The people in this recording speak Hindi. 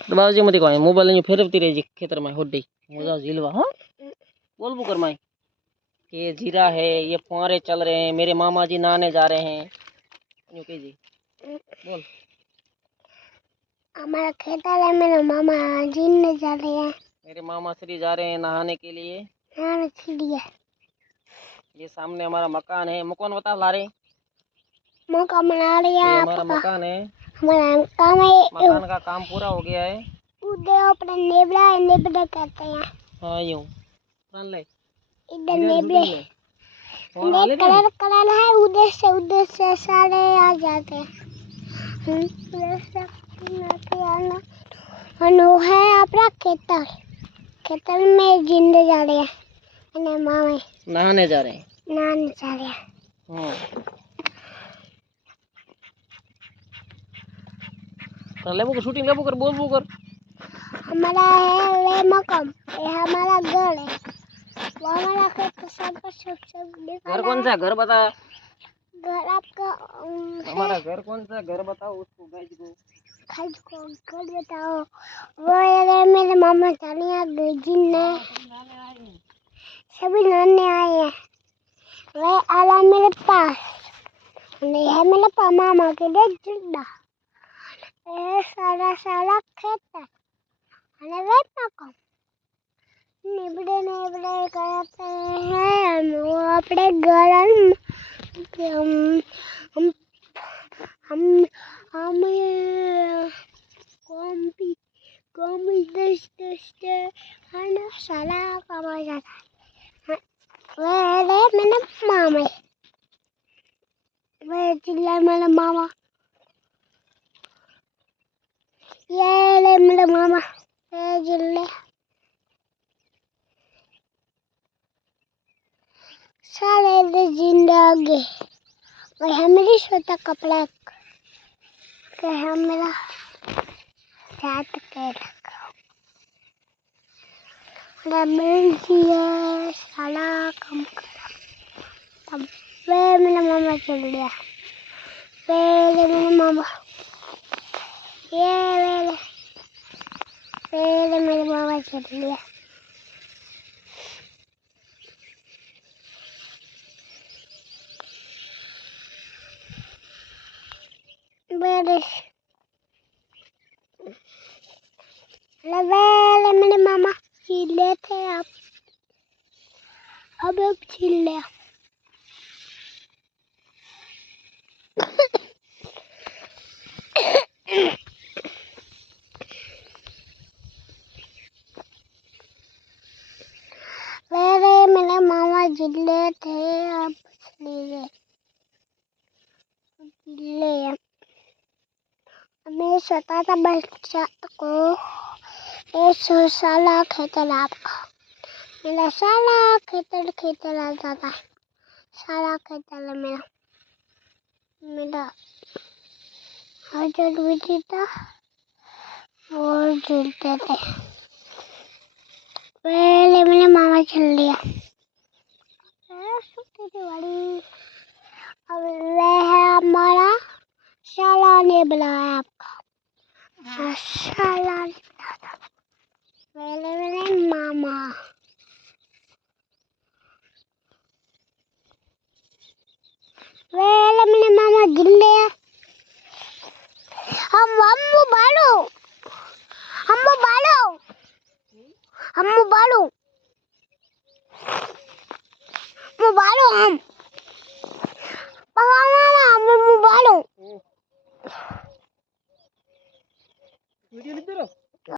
बाबूजी मत कहो मोबाइल ने फेरवती रही जी खेतर में होडी मजा झीलवा हां बोल बुकर माई ये जीरा है ये फुहारे चल रहे हैं मेरे मामा जी नहाने जा रहे हैं यूं के जी बोल हमारा खेतर है मेरे मामा जी ने जा रहे हैं मेरे मामा श्री जा रहे हैं नहाने के लिए नहाने के लिए ये सामने हमारा मकान है मकान बता ला रहे मौका बना लिया ये हमारा मकान है हमारा काम है मकान का काम पूरा हो गया है उधर अपने नेबड़ा कहते हैं हाँ यूं मान ले इधर नेबड़े नेक कलर कलर है उधर से सारे आ जाते हैं उधर से आना अनु है अपना खेतर में जिंदे जा रहे हैं अने मामे नहाने जा रहे हैं हाँ कर ले वो शूटिंग ले वो कर बोल वो कर हमारा है ले मकाम ये हमारा घर है वो हमारा खेत सब घर कौन सा घर बता घर आपका हमारा घर कौन सा घर बताओ उसको गाइस को घर बताओ वो ये मेरे मामा चालिया जिन्ने सभी नाने आए हैं वे आला मेरे पास नहीं है मेरे मामा के लिए जुड़ा ये सारा खेत है अने वे मकाम नेबड़े करते हैं वो अपने घर हम कॉम दस्त खाना साला कमा जाता है वे मैंने मामा वे चिल्ला मेरा मामा ये ले मेरा मामा ये चिल्ले सारे जिंदगी भाई हमारी छोटा कपड़ा के हमारा साथ के रखो साला कम तब वे मेरा मामा चल गया वे मेरा मामा ये वे मेरा मामा चल गया मेरे मामा छीन ले थे आप अब छीन लिया मेरे मामा जिले थे अब ले मैं स्वतः था बच्चा को ये साला खेतर आपका मेरा साला खेतर आता था सारा खेतर है मेरा हजर भी था वो झूलते थे पहले मैंने मामा चल लिया बड़ी अब वह है हमारा साला ने बुलाया आपका साला ने बुलाया पहले मेरे मामा पहले मेरे मामा जिले हम बालो हम पापा